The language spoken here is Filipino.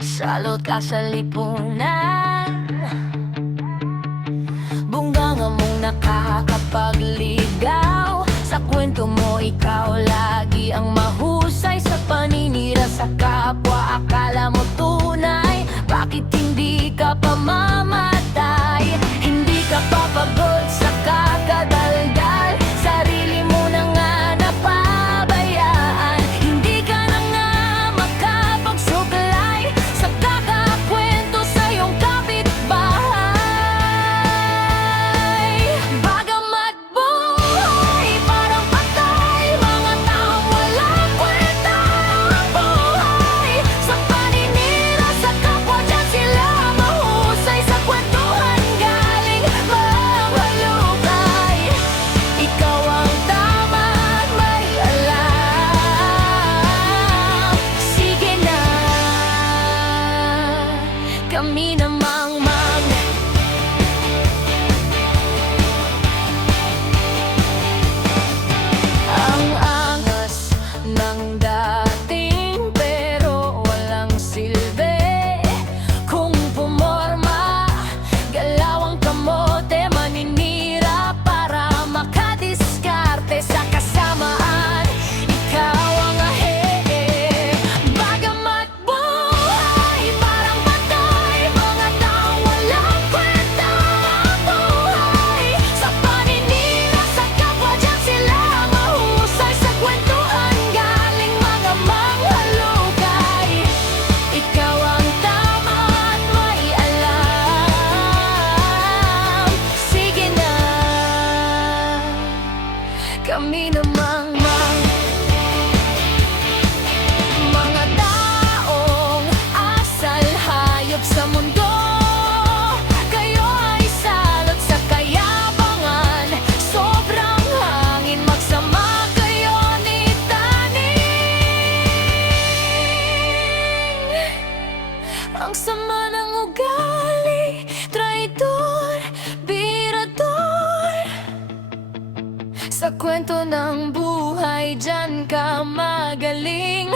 Salot ka sa lipunan, bunga mong nakakapagligaw. Sa kwento mo ikaw lagi ang mahusay, sa paninira sa kapwa akala mo tunay. Bakit hindi ka pa mamamatay? Hindi ka papagod sa kakadaldal, sarili mo na nga napabayaan. Hindi ka na nga makapagsuklay sa kakakwento sa iyong kapitbahay. Bagamat buhay parang patay, mga taong walang kwenta ang buhay. Sa paninira sa kapwa dyan sila mahusay, sa kwentuhan galing mahalukay. Ikaw ang tama at may alam. Sige na, kami namang ang angas ng dating pero walang silbi. Kung pumorma, galaw ang kamote, maninira para makadiskarte sa kasamaan. Ikaw ang ahe. Bagamat buhay parang patay, mga taong walang kwenta ang buhay. Sa paninira sa kapwa dyan sila mahusay, sa kwentuhan galing mga manghalukay. Ikaw ang tama at may alam. Sige na, kami namang mga taong asal hayop sa mundo. Kayo ay salot sa kayabangan, sobrang hangin magsama kayo ni taning. Ang sama ng ugali, traidor, birador. Sa kwento ng buhay dyan ka magaling.